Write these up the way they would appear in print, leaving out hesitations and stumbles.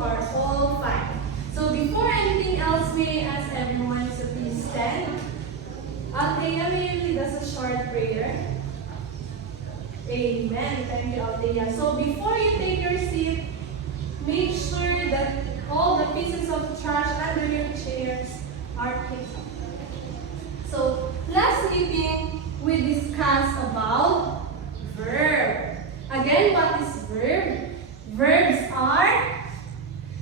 are all fine. So before anything else, may I ask everyone to please stand. Althea, may you lead us a short prayer? Amen. Thank you, Althea. So before you take your seat, make sure that all the pieces of trash under your chairs are picked up. So last meeting, we discussed about verb. Again, what is verb? Verbs are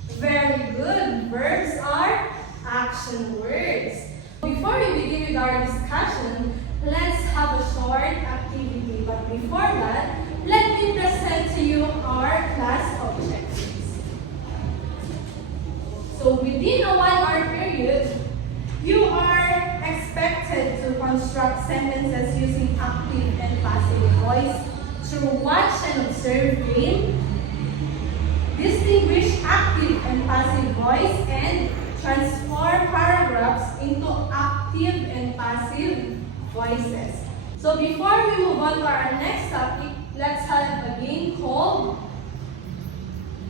very good. Verbs are action words. Before we begin with our discussion, let's have a short activity. But before that, let me present to you our class objectives. So within a 1 hour period, you are expected to construct sentences using active and passive voice through watch and observe game, distinguish active and passive voice, and transform paragraphs into active and passive voices. So before we move on to our next topic, let's have a game called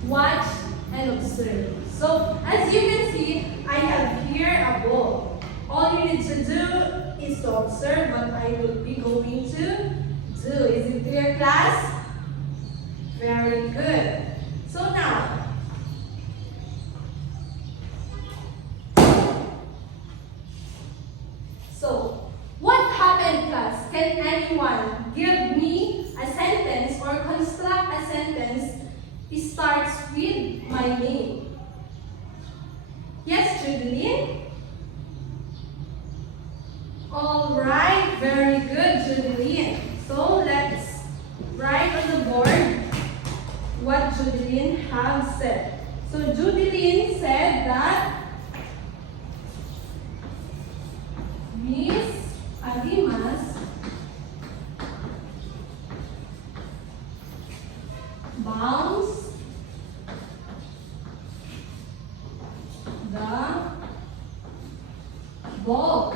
Watch and Observe. So as you can see, I have here a bowl. All you need to do is to observe what I will be going to do. Is it clear, class? Very good. So now, what happened, class? Can anyone give me a sentence or construct a sentence that starts with my name? Yes, Judeline? Alright, very good, Judeline. So let's write on the board what Judeline has said. So Judeline said that Miss Arimas bounced the ball.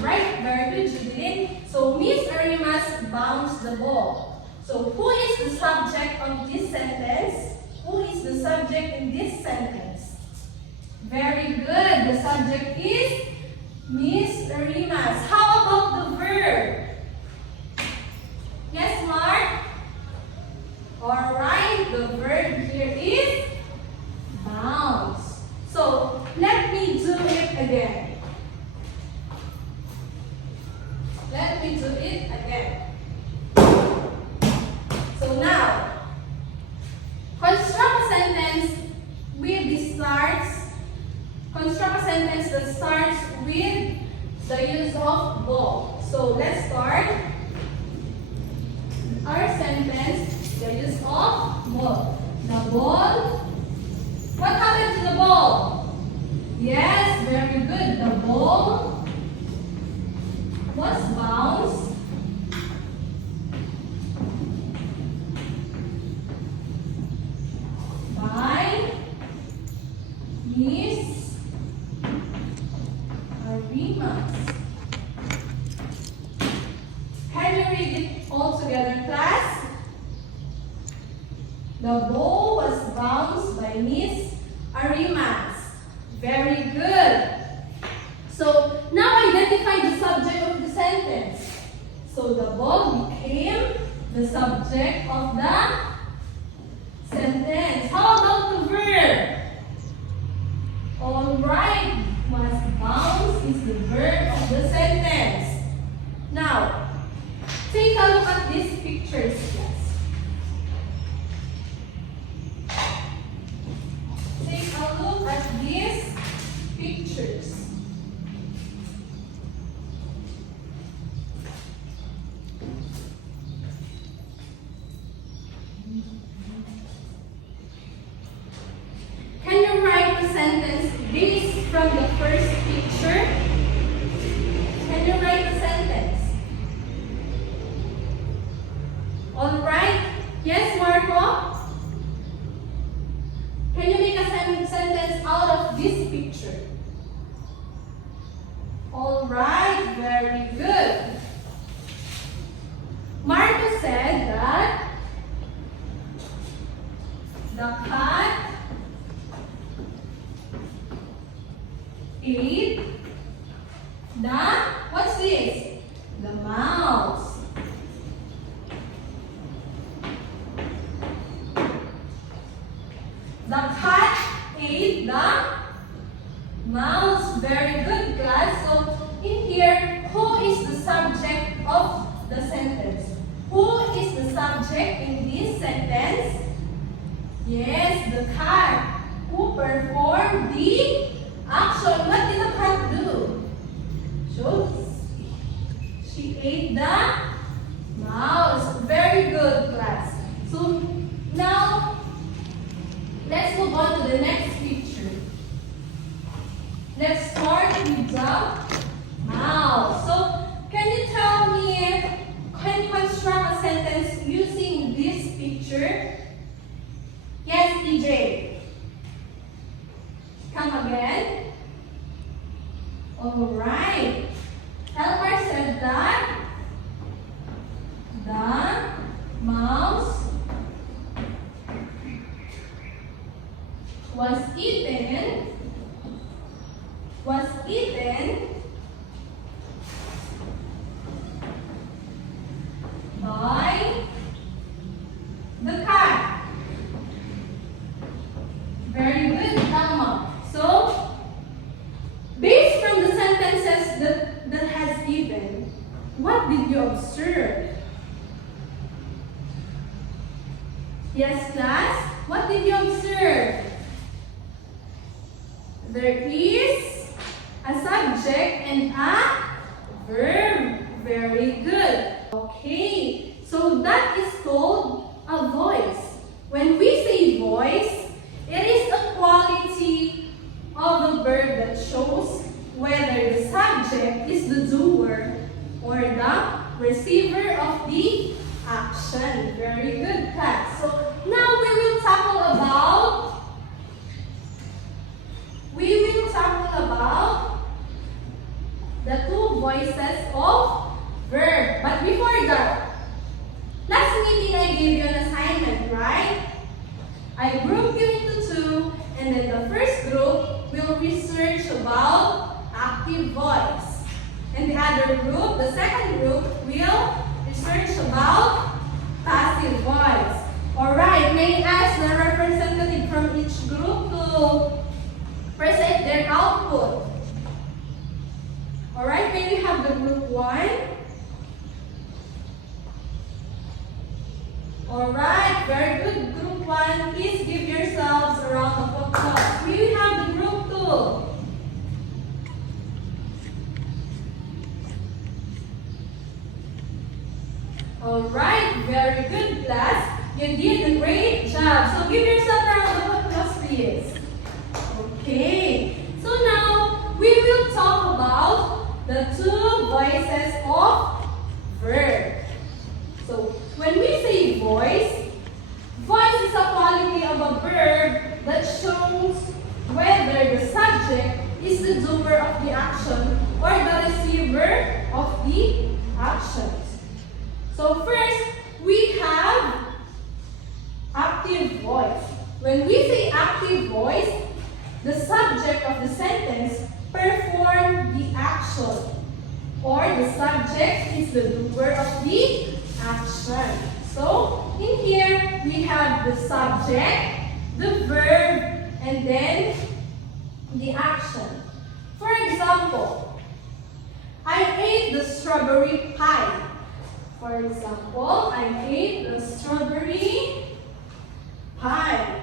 Right, very good, Judeline. So Miss Arimas bounced the ball. So who is the subject of this sentence? Who is the subject in this sentence? Very good. The subject is Miss Arimas. How about the verb? Yes, Mark? Alright, the verb here is bounce. So let me do it again. Let me do it again. So now, construct a sentence that starts with the use of ball. So let's start our sentence, the use of ball. The ball. What happened to the ball? Yes, very good. The ball was bounced by Miss Arimas. Can you read it all together, class? The ball was bounced by Miss Arimas. Very good. So now identify the subject of the sentence. So the ball became the subject of the sentence. How about the verb? Alright, was bounced is the verb of the sentence. Now, take a look at these pictures, class. Take a look at these pictures. Can you write a sentence based from the first picture? Can you write a sentence? Alright. Yes, Marco? Can you make a sentence out of this picture? Alright, very good. Marco said that the cat ate what's this? The mouse. The cat ate the mouse. Very good, class. So, in here, who is the subject of the sentence? Who is the subject in this sentence? Yes, the cat. Who performed the action? What did the cat do? So, she ate the mouse. Very good, class. So, now, let's move on to the next picture. Let's start with the mouse. So, can you tell me, can you construct a sentence using this picture? Yes, EJ. Come again. Alright. Elmer said that the mouse was eaten by the cat. Very good, Tama. So, based from the sentences that has given, what did you observe? Yes, class? What did you observe? There is a subject and a verb. Very good. Okay, so that is called a voice. When we say voice, it is a quality of a verb that shows whether the subject is the doer or the receiver of the action. Very good, class. So now we will tackle about the two voices of verb. But before that, last meeting I gave you an assignment, right? I grouped you into two, and then the first group will research about active voice. And the other group, the second group, will research about passive voice. Alright, may I ask the representative from each group to present their output. Alright, may we have the group 1? Alright, very good. Group 1, please give yourselves a round of applause. May we have the group 2? Alright, very good, class. You did a great job. So give yourself a round of applause, please. Okay, so now we will talk about the two voices of verb. So when we say voice is a quality of a verb that shows whether the subject is the doer of the action or the receiver of the actions. So first, we have active voice. When we say active voice, the subject of the sentence performed the action, or the subject is the doer of the action. So, in here, we have the subject, the verb, and then the action. For example, I ate the strawberry pie. For example, I ate the strawberry pie.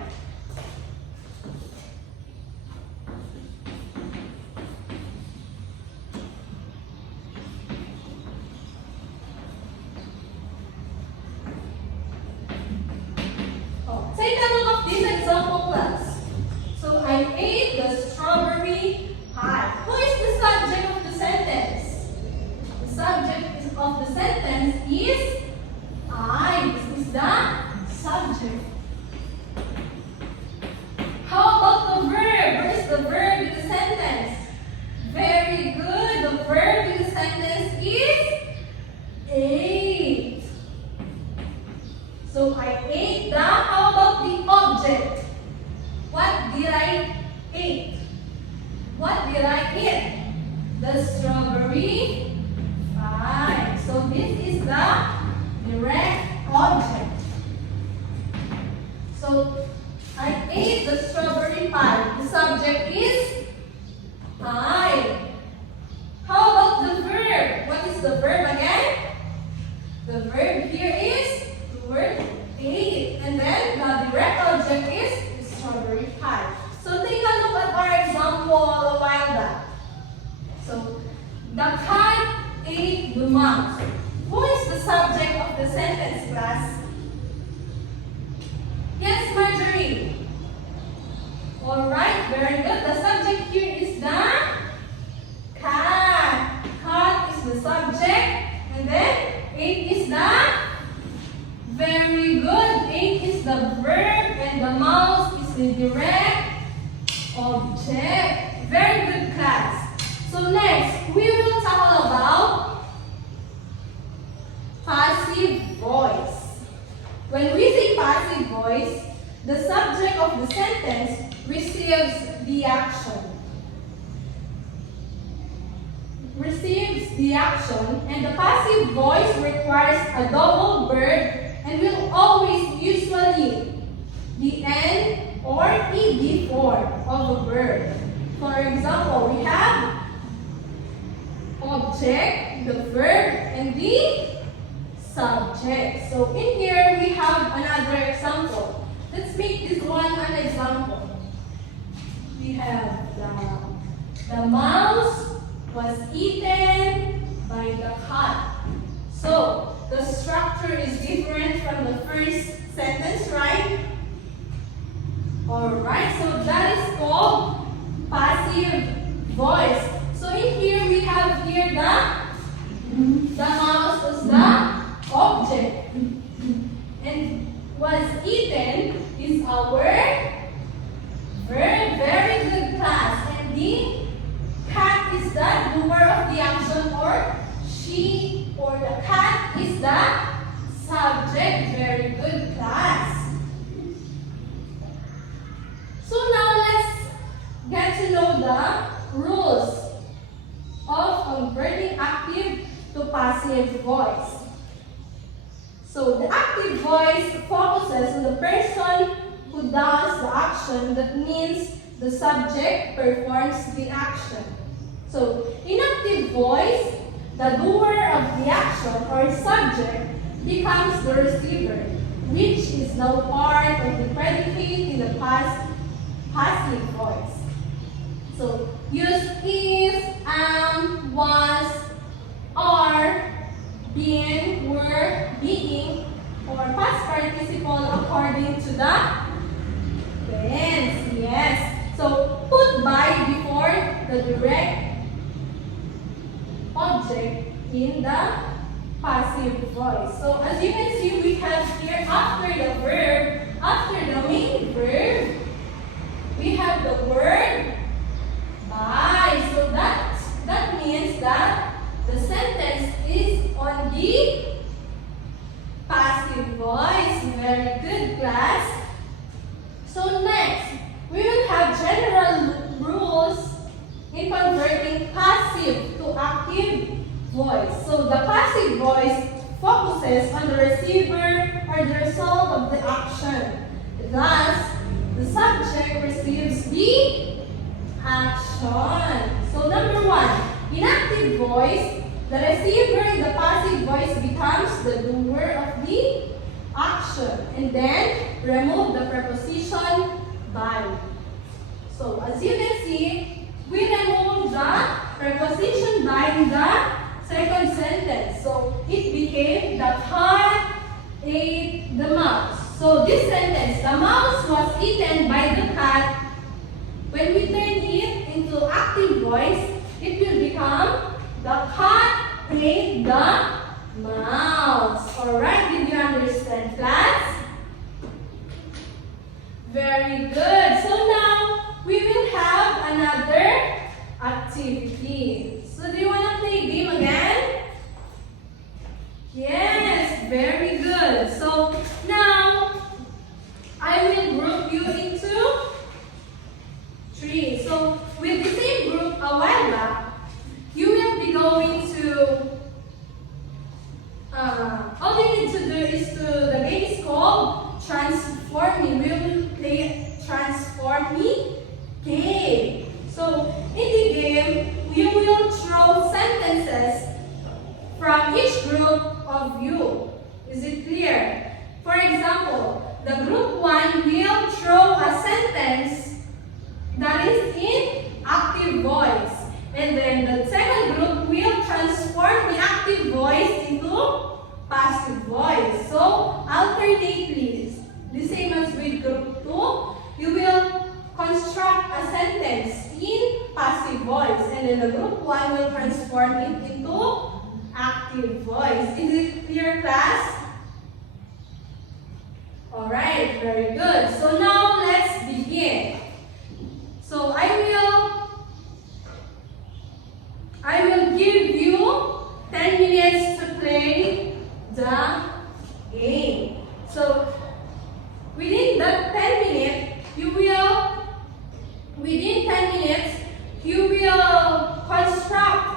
Take a look at this example, class. So I ate the strawberry pie. Who is the subject of the sentence? The subject of the sentence is I. eat the strawberry pie. The subject is I. How about the verb? What is the verb again? The verb here is the word ate. And then the direct object is the strawberry pie. So take a look at our example a while back. So, the cat ate the mouse. Who is the subject of the sentence, class? Yes, Marjorie. Alright, very good. The subject here is the cat. Cat is the subject. And then, ate is the very good. Ate is the verb. And the mouse is the direct object. Very good, class. So next, we will talk about passive voice. When we say passive voice, the subject of the sentence receives the action. And the passive voice requires a double verb and will always usually the N or ED form of a verb. For example, we have object, the verb, and the subject. So in here we have another example. Let's make this one an example. We have the mouse was eaten by the cat. So the structure is different from the first sentence, right? Alright, so that is called passive voice. So in here we have here the mouse was the object and was eaten is our verb. Very good, class. And the cat is the doer of the action, or she or the cat is the subject. Very good, class. So now let's get to know the rules of converting active to passive voice. So the active voice focuses on the person who does the action. That means the subject performs the action. So in active voice, the doer of the action or subject becomes the receiver, which is now part of the predicate in the past passive voice. So use is, am, was, are, been, were, being, or past participle according to the tense. Yes. So put by before the direct object in the passive voice. So as you can see, we have here after the verb, after the main verb, we have the word by. So that means that the sentence is on the passive voice. Very good, class. So next, we will have general rules in converting passive to active voice. So the passive voice focuses on the receiver or the result of the action. Thus, the subject receives the action. So number one, in active voice, the receiver in the passive voice becomes the doer of the action. And then, remove the preposition by. So as you can see, we remove the preposition by in the second sentence. So it became the cat ate the mouse. So this sentence, the mouse was eaten by the cat. When we turn it into active voice, it will become the cat ate the mouse. Alright, did you understand, class? Very good. So now, we will have another activity. So do you want to play game again? Yes, very good. So now, I will group you into three. So with the same group a while back, you will be going to, all you need to do is the game is called Transforming. We will play Transforming. me? Game. So, in the game, you will throw sentences from each group of you. Is it clear? For example, the group 1 will throw a sentence that is in active voice. And then the second group will transform the active voice into passive voice. So, alternate please. The same as with group 2, you will construct a sentence in passive voice. And then the group 1 will transform it into active voice. Is it clear, class? Alright, very good. So now let's begin. So I will give you 10 minutes to play the game. So within that 10 minutes, you will construct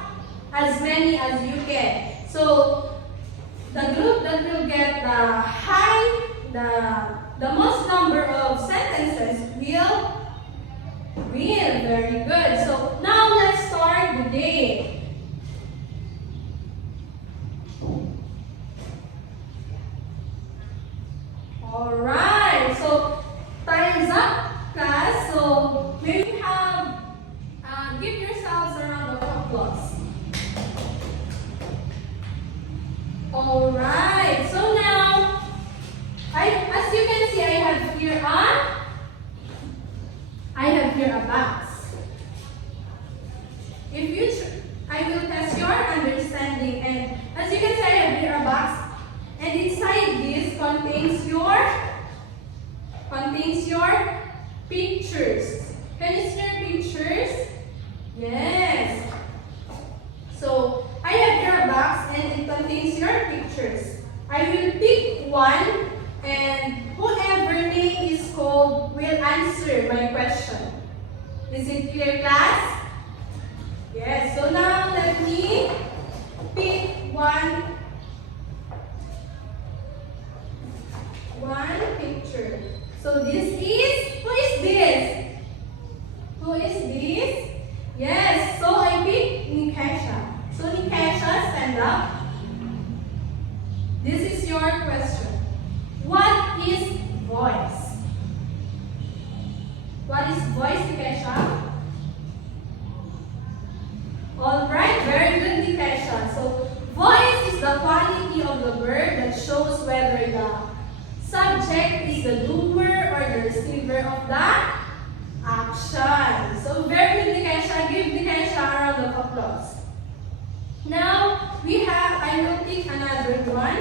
as many as you can. So the group that will get the most number of sentences will win. Very good. So now let's start the game. Alright, so time's up, class. So maybe give yourselves a round of applause. Alright, so now, as you can see, I have here a box. I will test your understanding, and as you can see, I have here a box, and inside this contains your pictures. Can you see your pictures? Yes. So I have here a box, and it contains your pictures. I will pick one, and whoever name is called will answer my question. Is it clear, class? Yes. So now let me pick one picture. So this is, who is this? Who is this? Yes. So I pick Nikesha. So Nikesha, stand up. This is your question. What is voice? What is voice, Nikesha? Alright, very good, Nikesha. So voice is the quality of the verb that shows whether the subject is the doer or the receiver of the action. So very good, Nikesha. Give Nikesha a round of applause. Now I will pick another one.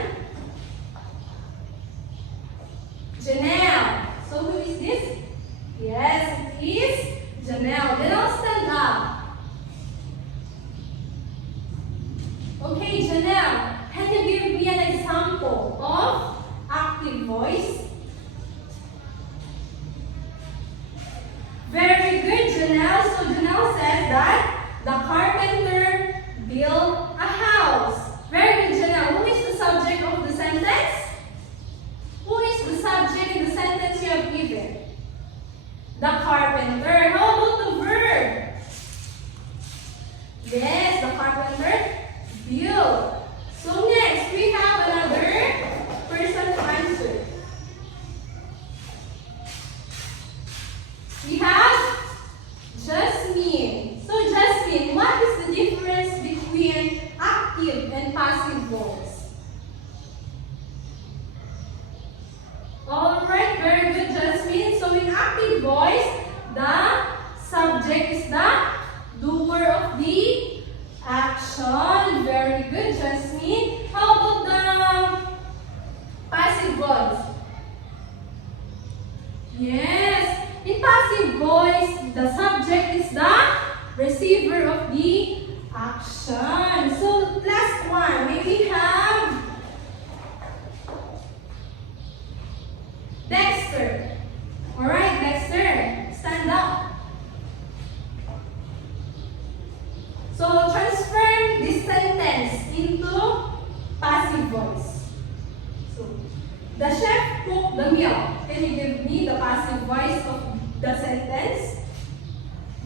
Janelle. So who is this? Yes, it is Janelle. Then I'll stand up. Okay, Janelle, can you give me an example of active voice? Very good, Janelle. So Janelle says that the carpenter built a house. Very good, Janelle. Who is the subject of the sentence? Who is the subject in the sentence you have given? The carpenter. How about the verb? Yes, the carpenter built. So next, we have another person to answer. We have Jasmine. So Jasmine, what is the difference between active and passive voice? Alright, very good, Jasmine. So in active voice, the subject is the doer of the action. Very good, Jasmine. How about the passive voice? Yes. In passive voice, the subject is the receiver of the action. So last one, we have Dexter. Alright, Dexter, stand up. So transform this sentence into passive voice. So the chef cooked the meal. Can you give me the passive voice of the sentence?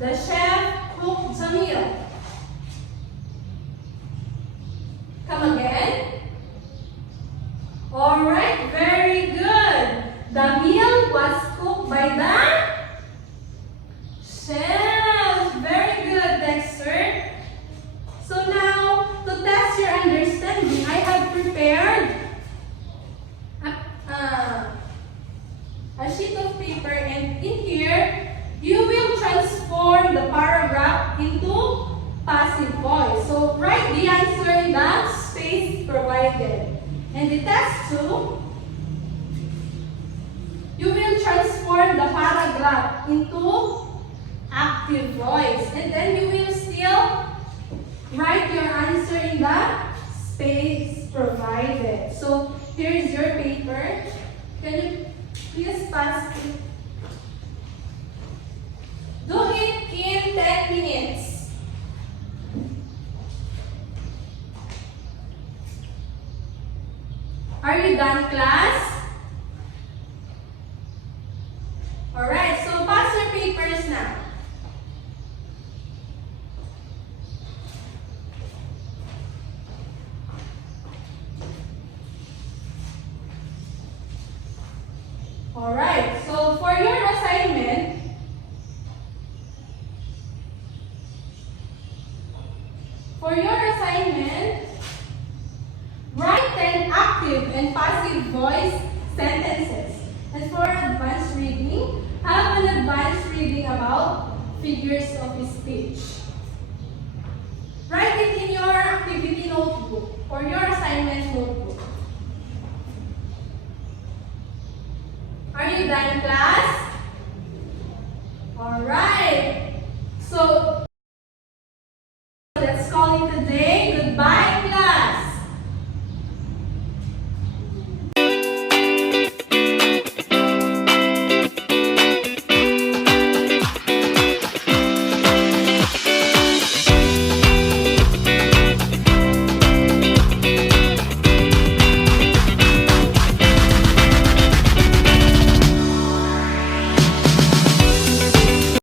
The chef cooked the meal. Come again. Alright, very good. The meal was cooked by the chef. Very good, Dexter. So now, to test your understanding, I have prepared a sheet of paper, and in here, you will transform the paragraph into passive voice. So write the answer in the space provided. And the test 2, you will transform the paragraph into active voice. And then you will still write your answer in the space provided. So here's your paper. Can you please pass it? Do it in 10 minutes. Are you done, class? Alright, so pass your papers now. Alright, so for your assignment, write 10 active and passive voice sentences. And for advanced reading, have an advanced reading about figures of speech. Write it in your activity notebook or your assignment notebook. Are you done, class? Alright. So